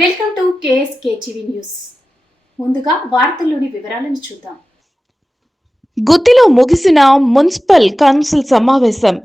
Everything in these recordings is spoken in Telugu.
Welcome to KSK TV news. ముందుగా వార్తల్లోని వివరాలను చూద్దాం. గుత్తిలో ముగిసిన మున్సిపల్ కౌన్సిల్ సమావేశం.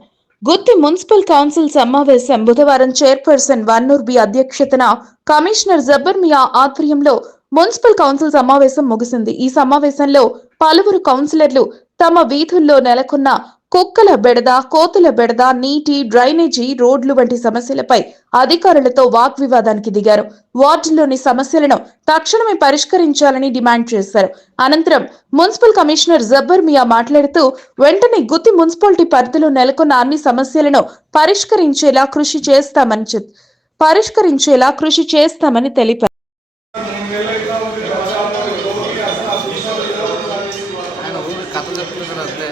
గుత్తి మున్సిపల్ కౌన్సిల్ సమావేశం బుధవారం చైర్పర్సన్ వన్నూర్బి అధ్యక్షతన కమిషనర్ జబర్మియా ఆధ్వర్యంలో మున్సిపల్ కౌన్సిల్ సమావేశం ముగిసింది. ఈ సమావేశంలో పలువురు కౌన్సిలర్లు తమ వీధుల్లో నెలకొన్న కుక్కల బెడద కోతుల బెడద నీటి డ్రైనేజీ రోడ్లు వంటి సమస్యలపై అధికారులతో వాగ్వివాదానికి దిగారు. వార్డులోని సమస్యలను తక్షణమే పరిష్కరించాలని డిమాండ్ చేశారు. అనంతరం మున్సిపల్ కమిషనర్ జబ్బర్ మియా మాట్లాడుతూ వెంటనే గుత్తి మున్సిపాలిటీ పరిధిలో నెలకొన్న అన్ని సమస్యలను పరిష్కరించేలా కృషి చేస్తామని పరిష్కరించేలా కృషి చేస్తామని తెలిపారు ఆయన ఊరు కథ చెప్తున్నారు అంతే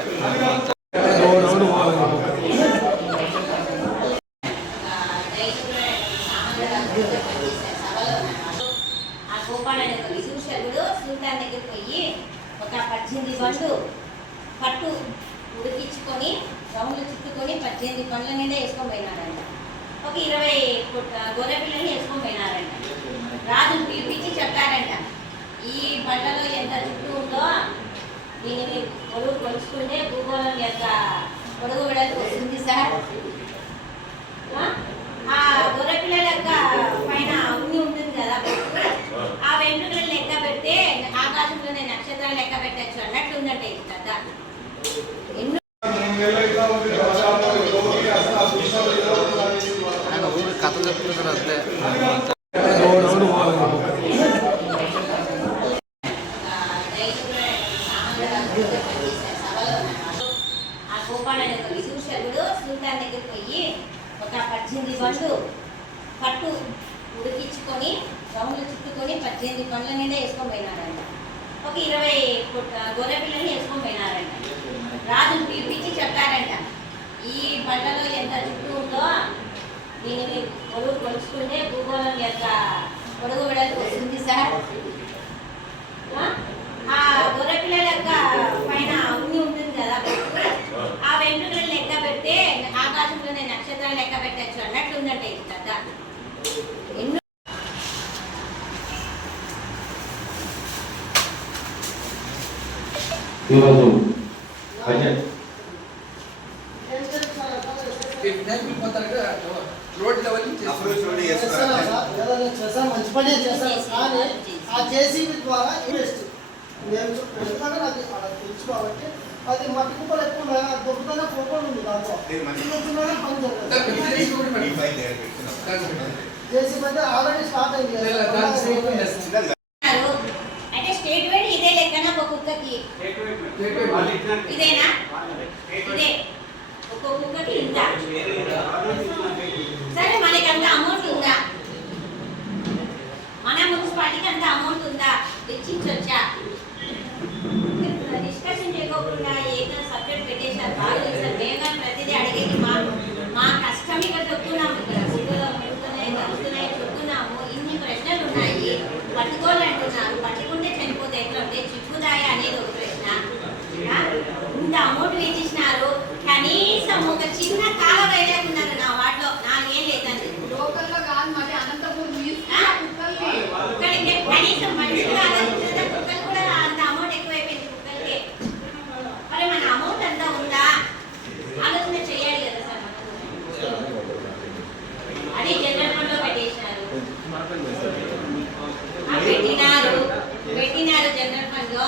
ఆ గోపాల్ అనే ఒక విదూషకుడు సుల్తాన్ దగ్గరికి పోయి ఒక పద్దెనిమిది పండ్లు పట్టు ఉడికించుకొని రౌండ్లు చుట్టుకొని పద్దెనిమిది పండ్ల నిండా వేసుకొని పోయినారంట ఒక ఇరవై గొర్రె పిల్లల్ని వేసుకొని పోయినారంట రాజు పిలిపించి చెప్పారంట ఈ పంటలో ఎంత చుట్టూ ఉందో దీనిని పొడుగు కొలుచుకుంటే భూగోళం యొక్క పొడుగు వెడల్పు వస్తుంది సార్ ఆ? గొర్రె పిల్లల యొక్క పైన ఉన్ని ఉంటుంది కదా ఆ వెంట్రుకలను లెక్క పెడితే నక్షత్రాలు లెక్క పెట్టచ్చు అన్నట్లు ఉందంటే ఈ కథ. చెప్తున్నారు అంతే. ఆ గోపాల్ అనే ఒక విదూషకుడు సుల్తాన్ దగ్గరికి పోయి ఒక పద్దెనిమిది బండ్లు పట్టు ఉడికించుకొని రౌండ్లు చుట్టుకొని పద్దెనిమిది బండ్ల నిండా వేసుకొని పోయినాడంట. ఒక ఇరవై గొర్రె పిల్లల్ని వేసుకొని పోయినారంట. రాజును పిలిపించి చెప్పారంట ఈ పంటలో ఎంత చుట్టూ ఉందో దీనిని పొడుగు కొలుచుకుంటే భూగోళం యొక్క పొడుగు వెడల్పు వస్తుంది సార్. ఆ? ఆ గొర్రె పిల్లల యొక్క పైన ఉన్ని ఉంటుంది కదా ఆ వెంట్రుకలను లెక్క పెడితే ఆకాశంలోనే నక్షత్రాలు లెక్క పెట్టచ్చు అన్నట్లు ఉందంటే ఈ కథ. ఈరోజు బడ్జెట్ రోడ్ లెవెల్ చేస్తారా సార్? ఏదైనా చేస్తాం, మంచి పనే చేస్తాం. కానీ ఆ జేసీబీ ద్వారా వేస్ట్ నేను ఎందుకంటే నాకు తెలుసు కాబట్టి అది మట్టి కుప్పలు ఎక్కువ కుప్పలు ఉంది దాంట్లో పని జరగదు జేసీబీ అయితే ఆల్రెడీ స్టార్ట్ అయింది అన్నారు. అంటే స్టేట్ వైడ్ ఇదే లెక్కన ఒక కుక్కకి ఇదేనా? ఇదే. ఒక కుక్కకి ఇంత సరే మనకి అంత అమౌంట్ ఉందా? మన మున్సిపాలిటీకి అంత అమౌంట్ ఉందా? వెచ్చించొచ్చా? డిస్కషన్ చేయకోకుండా ఏదైనా సబ్జెక్ట్ పెట్టేశారు బాగా ఇంత అమౌంట్ వేసేసినారు కనీసం ఒక చిన్న కాల వేయలేకున్నారు నా వాటిలో. నాలుగేం లేదండి లోకల్లో కాదు మరి అనంతపురం? కుక్కలకి. కనీసం ఆలోచించిన కుక్కలు కూడా అంత అమౌంట్ ఎక్కువైపోయింది కుక్కలకి. మరి మన అమౌంట్ అంతా ఉందా? ఆలోచన చేయాలి కదా సార్. అది జనరల్ ఫండ్లో పెట్టేసినారు పెట్టినారు. పెట్టినారు జనరల్ ఫండ్లో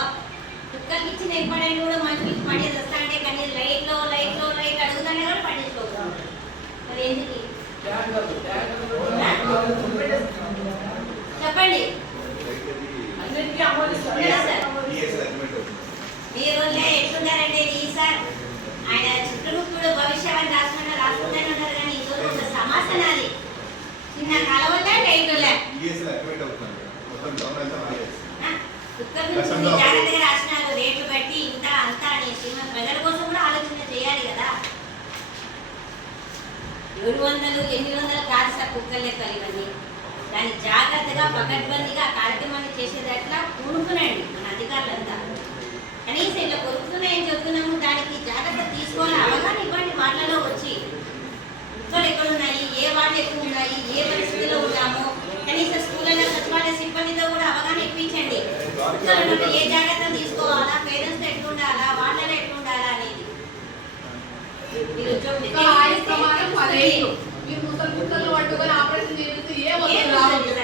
కుక్కలకి ఇచ్చిన ఇంపార్టెంట్ కూడా మనుషులకి జాగ్రత్తగా రాసినారు రేట్లు బట్టి ఇంత అంత అనేసి మన ప్రజల కోసం కూడా ఆలోచన చేయాలి కదా ఏడు వందలు ఎనిమిది వందలు కాదు సార్ కుక్కర్ లెక్కలు ఇవన్నీ దాన్ని జాగ్రత్తగా పకడ్బందీగా కార్యక్రమాన్ని చేసేటట్లా కొరుకుతున్నాయండి మన అధికారులంతా. కనీసం ఇట్లా కొరుకుతున్నాయని చెప్తున్నాము దానికి జాగ్రత్త తీసుకోవాలి అవగాహన ఇవ్వండి వాటిలో వచ్చి. కుక్కలు ఎక్కడ ఉన్నాయి ఏ వాటి ఎక్కువ ఉన్నాయి ఏ పరిస్థితిలో ఉన్నాము కనీసం స్కూళ్ళలో సచివాలయ సిబ్బందితో కూడా అవగాహన ఇప్పించండి. ఏ జాగ్రత్తలు తీసుకోవాలా పేరెంట్స్ ఎట్లా ఉండాలా వాళ్ళలో ఎట్లా అనేది పట్టుకొని ఆపరేషన్ చేస్తే ఏ వస్తుంది?